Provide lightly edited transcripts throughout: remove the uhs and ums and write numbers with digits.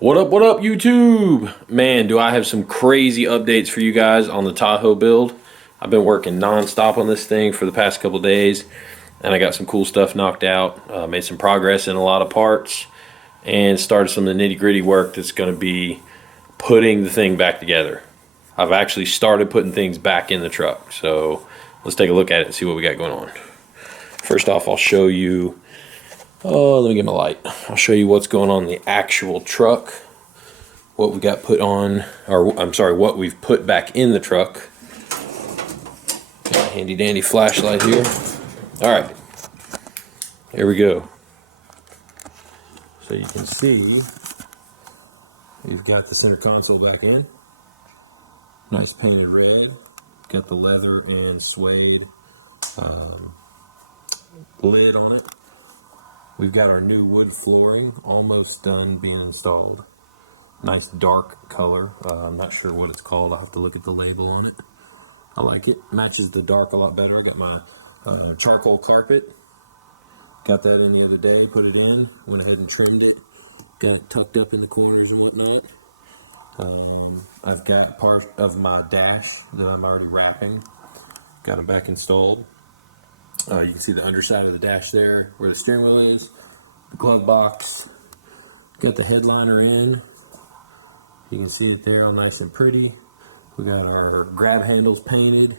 What up, YouTube? Man, do I have some crazy updates for you guys on the Tahoe build. I've been working non-stop on this thing for the past couple days, and I got some cool stuff knocked out, made some progress in a lot of parts, and started some of the nitty-gritty work that's going to be putting the thing back together. I've actually started putting things back in the truck, so let's take a look at it and see what we got going on. First off, I'll show you. Oh, let me get my light. I'll show you what's going on in the actual truck. What we got put on, or I'm sorry, what we've put back in the truck. Handy dandy flashlight here. All right, there we go. So you can see you've got the center console back in. Nice painted red. Got the leather and suede lid on it. We've got our new wood flooring almost done being installed. Nice dark color. I'm not sure what it's called. I have to look at the label on it. I like it. Matches the dark a lot better. I got my charcoal carpet. Got that in the other day. Put it in. Went ahead and trimmed it. Got it tucked up in the corners and whatnot. I've got part of my dash that I'm already wrapping. Got them back installed. You can see the underside of the dash there where the steering wheel is, the glove box. Got the headliner in. You can see it there all nice and pretty. We got our grab handles painted.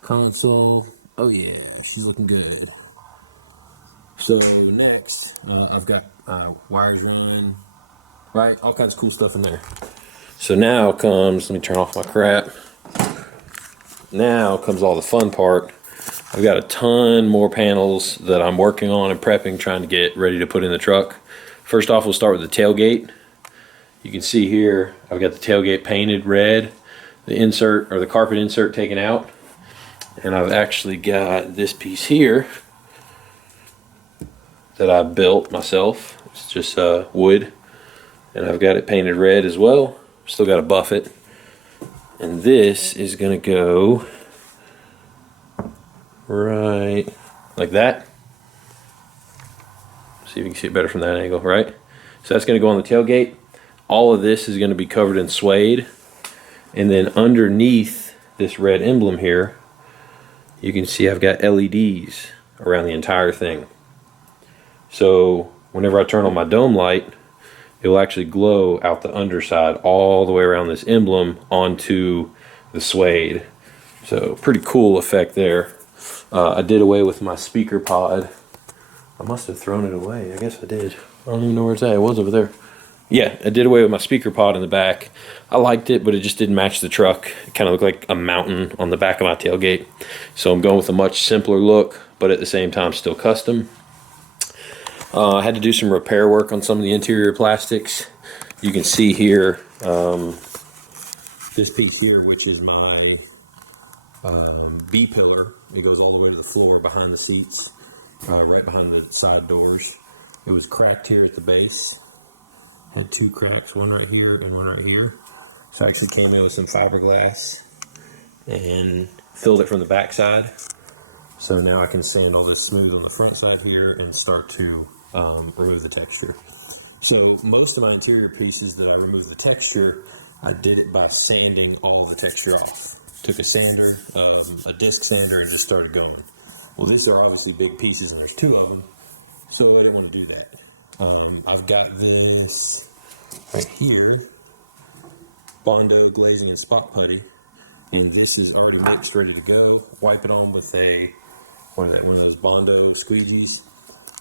Console. Oh yeah, she's looking good. So next, I've got wires run, right? All kinds of cool stuff in there. So now comes, let me turn off my crap. Now comes all the fun part. I've got a ton more panels that I'm working on and prepping, trying to get ready to put in the truck. First off, we'll start with the tailgate. You can see here, I've got the tailgate painted red, the insert, or the carpet insert taken out. And I've actually got this piece here that I built myself. It's just wood. And I've got it painted red as well. Still got to buff it. And this is going to go right like that. See if you can see it better from that angle, right? So that's going to go on the tailgate. All of this is going to be covered in suede. And then underneath this red emblem here, you can see I've got LEDs around the entire thing. So whenever I turn on my dome light, it'll actually glow out the underside all the way around this emblem onto the suede. So pretty cool effect there. I did away with my speaker pod. I must have thrown it away. I guess I did. I don't even know where it's at. It was over there. Yeah, I did away with my speaker pod in the back. I liked it, but it just didn't match the truck. It kind of looked like a mountain on the back of my tailgate. So I'm going with a much simpler look, but at the same time still custom. I had to do some repair work on some of the interior plastics. You can see here, this piece here, which is my B-pillar. It goes all the way to the floor behind the seats, right behind the side doors. It was cracked here at the base. Had two cracks, one right here and one right here. So I actually came in with some fiberglass and filled it from the back side. So now I can sand all this smooth on the front side here and start to remove the texture. So most of my interior pieces that I removed the texture, I did it by sanding all the texture off. Took a sander, a disc sander, and just started going. Well, these are obviously big pieces, and there's two of them, so I didn't want to do that. I've got this right here, Bondo glazing and spot putty, and this is already mixed, ready to go. Wipe it on with one of those Bondo squeegees,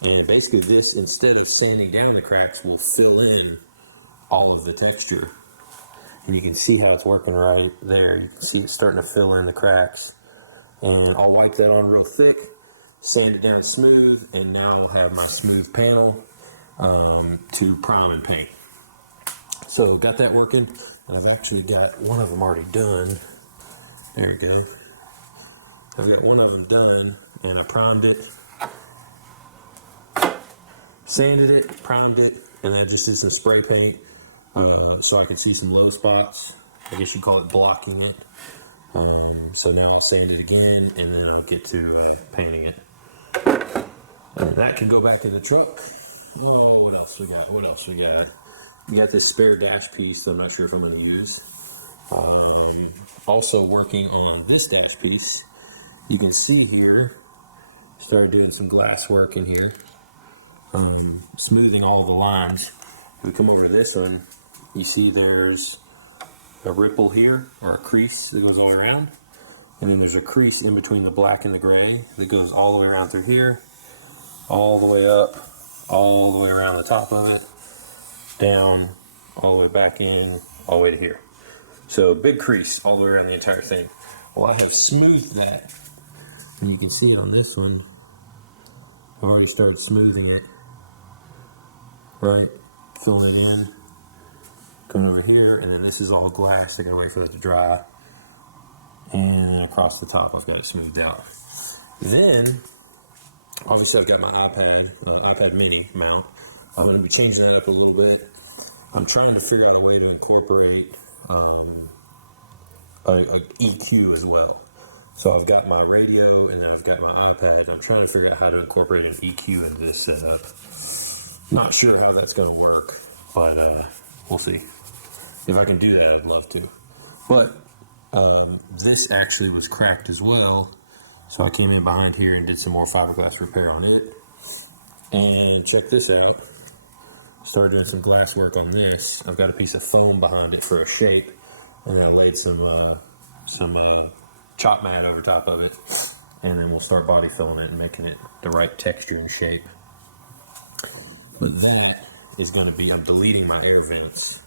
and basically this, instead of sanding down the cracks, will fill in all of the texture. And you can see how it's working right there. You can see it's starting to fill in the cracks. And I'll wipe that on real thick, sand it down smooth, and now I'll have my smooth panel to prime and paint. So got that working, and I've actually got one of them already done. There we go. I've got one of them done, and I primed it, sanded it, primed it, and I just did some spray paint. So I can see some low spots. I guess you call it blocking it. So now I'll sand it again, and then I'll get to painting it. And that can go back in the truck. Oh, what else we got? What else we got? We got this spare dash piece that I'm not sure if I'm going to use. Also working on this dash piece. You can see here, started doing some glass work in here, smoothing all the lines. We come over to this one, you see there's a ripple here, or a crease that goes all the way around, and then there's a crease in between the black and the gray that goes all the way around through here, all the way up, all the way around the top of it, down, all the way back in, all the way to here. So big crease all the way around the entire thing. Well, I have smoothed that, and you can see it on this one. I've already started smoothing it, right? Filling it in, going over here, and then this is all glass. I gotta wait for that to dry. And then across the top, I've got it smoothed out. Then, obviously, I've got my iPad mini mount. I'm gonna be changing that up a little bit. I'm trying to figure out a way to incorporate a EQ as well. So I've got my radio and then I've got my iPad. I'm trying to figure out how to incorporate an EQ into this setup. Not sure how that's going to work, but we'll see. If I can do that, I'd love to. But this actually was cracked as well, so I came in behind here and did some more fiberglass repair on it. And check this out. Started doing some glass work on this. I've got a piece of foam behind it for a shape, and then I laid some chop mat over top of it, and then we'll start body filling it and making it the right texture and shape. But that is going to be, I'm deleting my air vents.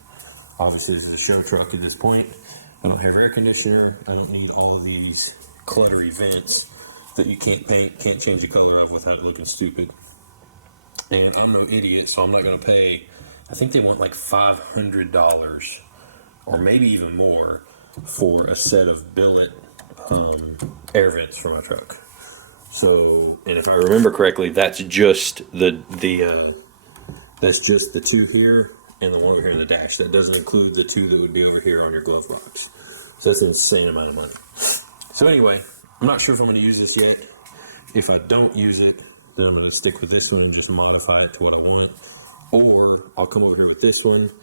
Obviously this is a show truck at this point. I don't have air conditioner. I don't need all of these cluttery vents that you can't paint, can't change the color of without it looking stupid. And I'm no idiot, so I'm not going to pay, I think they want like $500 or maybe even more for a set of billet air vents for my truck. So, and if I remember correctly, that's just that's just the two here and the one over here in the dash. That doesn't include the two that would be over here on your glove box. So that's an insane amount of money. So anyway, I'm not sure if I'm going to use this yet. If I don't use it, then I'm going to stick with this one and just modify it to what I want. Or I'll come over here with this one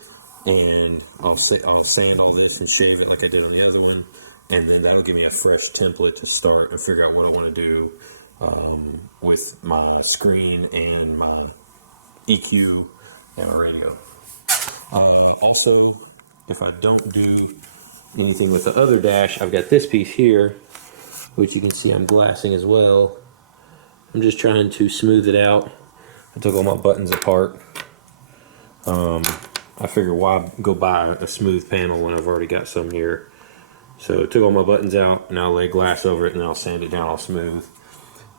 and I'll sand all this and shave it like I did on the other one. And then that'll give me a fresh template to start and figure out what I want to do with my screen and my EQ and my radio. Also, if I don't do anything with the other dash, I've got this piece here, which you can see I'm glassing as well. I'm just trying to smooth it out. I took all my buttons apart. I figured why go buy a smooth panel when I've already got some here. So I took all my buttons out, now I'll lay glass over it, and then I'll sand it down all smooth.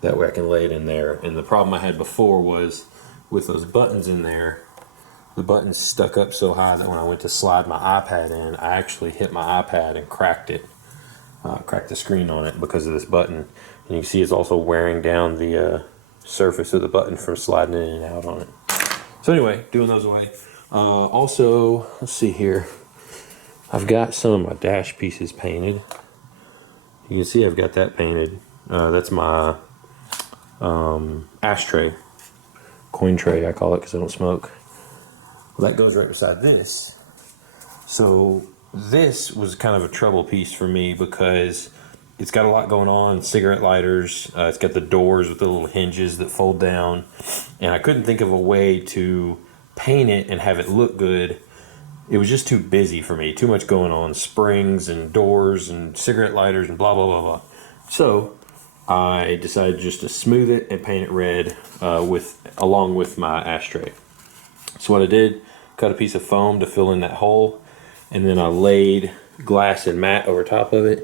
That way I can lay it in there. And the problem I had before was with those buttons in there, the buttons stuck up so high that when I went to slide my iPad in, I actually hit my iPad and cracked it. Cracked the screen on it because of this button. And you can see it's also wearing down the surface of the button from sliding in and out on it. So anyway, doing those away. Also, let's see here. I've got some of my dash pieces painted. You can see I've got that painted. That's my ashtray. Coin tray, I call it, because I don't smoke. That goes right beside this. So this was kind of a trouble piece for me because it's got a lot going on. Cigarette lighters. It's got the doors with the little hinges that fold down. And I couldn't think of a way to paint it and have it look good. It was just too busy for me. Too much going on. Springs and doors and cigarette lighters and blah, blah, blah, blah. So I decided just to smooth it and paint it red along with my ashtray. So what I did, cut a piece of foam to fill in that hole, and then I laid glass and matte over top of it.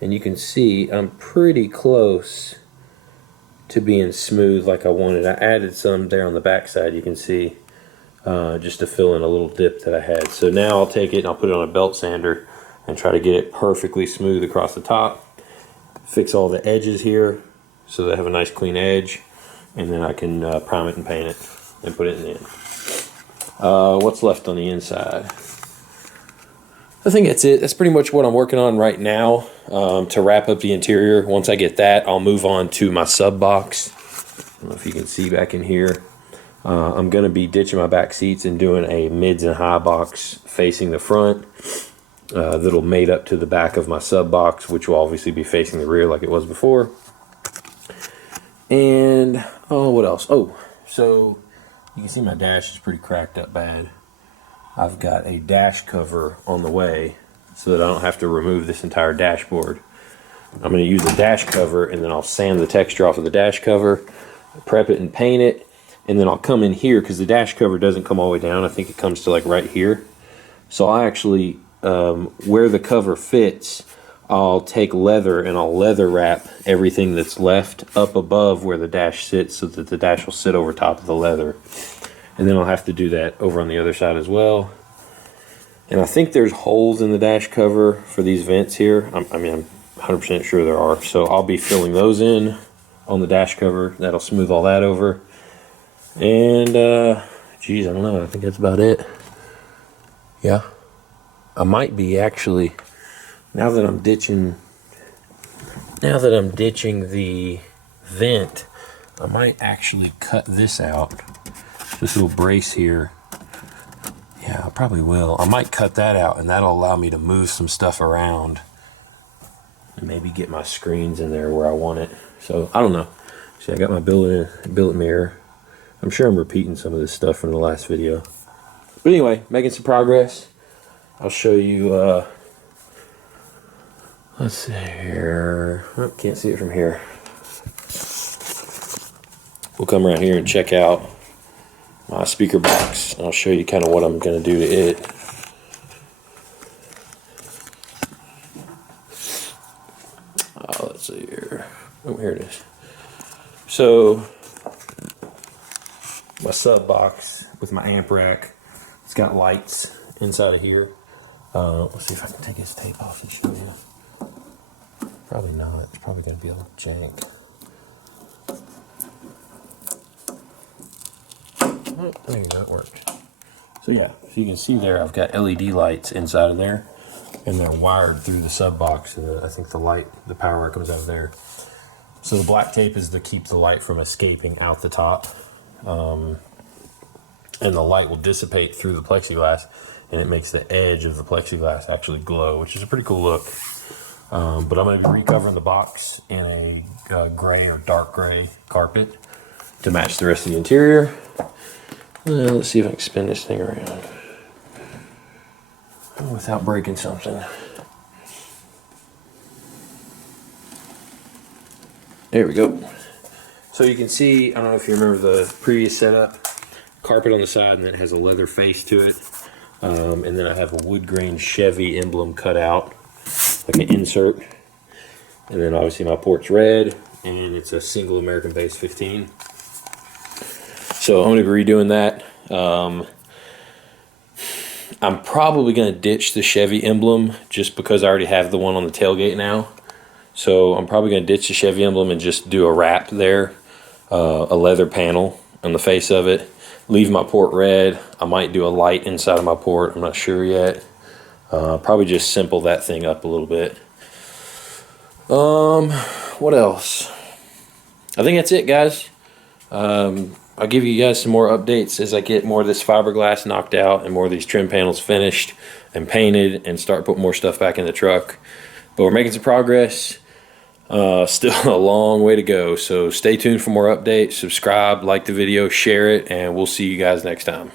And you can see I'm pretty close to being smooth like I wanted. I added some there on the back side, you can see, just to fill in a little dip that I had. So now I'll take it and I'll put it on a belt sander and try to get it perfectly smooth across the top. Fix all the edges here so that I have a nice clean edge, and then I can prime it and paint it and put it in the end. What's left on the inside? I think that's it. That's pretty much what I'm working on right now to wrap up the interior. Once I get that, I'll move on to my sub box. I don't know if you can see back in here. I'm going to be ditching my back seats and doing a mids and high box facing the front. That'll mate up to the back of my sub box, which will obviously be facing the rear like it was before. And what else? Oh, so you can see my dash is pretty cracked up bad. I've got a dash cover on the way, so I don't have to remove this entire dashboard. I'm going to use a dash cover, and then I'll sand the texture off of the dash cover, prep it and paint it, and then I'll come in here because the dash cover doesn't come all the way down. I think it comes to like right here. So I actually, where the cover fits, I'll take leather and I'll leather wrap everything that's left up above where the dash sits so that the dash will sit over top of the leather. And then I'll have to do that over on the other side as well. And I think there's holes in the dash cover for these vents here. I'm 100% sure there are. So I'll be filling those in on the dash cover. That'll smooth all that over. And, geez, I don't know. I think that's about it. Yeah. I might be actually, now that I'm ditching the vent, I might actually cut this out. This little brace here. Yeah, I probably will. I might cut that out, and that'll allow me to move some stuff around and maybe get my screens in there where I want it. So I don't know. So I got my billet mirror. I'm sure I'm repeating some of this stuff from the last video. But anyway, making some progress. I'll show you, let's see here. I can't see it from here. We'll come around here and check out my speaker box. And I'll show you kind of what I'm going to do to it. Let's see here. Oh, here it is. So, my sub box with my amp rack. It's got lights inside of here. Let's see if I can take this tape off and show you. Probably not. It's probably going to be a little jank. There you go. It worked. So yeah, so you can see there, I've got LED lights inside of there, and they're wired through the sub box. And I think the power comes out of there. So the black tape is to keep the light from escaping out the top. And the light will dissipate through the plexiglass, and it makes the edge of the plexiglass actually glow, which is a pretty cool look. But I'm going to be recovering the box in a gray or dark gray carpet to match the rest of the interior. Let's see if I can spin this thing around without breaking something. There we go. So you can see, I don't know if you remember the previous setup, carpet on the side, and then it has a leather face to it. And then I have a wood grain Chevy emblem cut out, like an insert. And then obviously my port's red, and it's a single American base 15. So I'm going to be redoing that. I'm probably going to ditch the Chevy emblem just because I already have the one on the tailgate now. So I'm probably going to ditch the Chevy emblem and just do a wrap there, a leather panel on the face of it. Leave my port red. I might do a light inside of my port. I'm not sure yet. Probably just simple that thing up a little bit. What else? I think that's it, guys. I'll give you guys some more updates as I get more of this fiberglass knocked out and more of these trim panels finished and painted and start putting more stuff back in the truck. But we're making some progress. Still a long way to go. So stay tuned for more updates. Subscribe, like the video, share it, and we'll see you guys next time.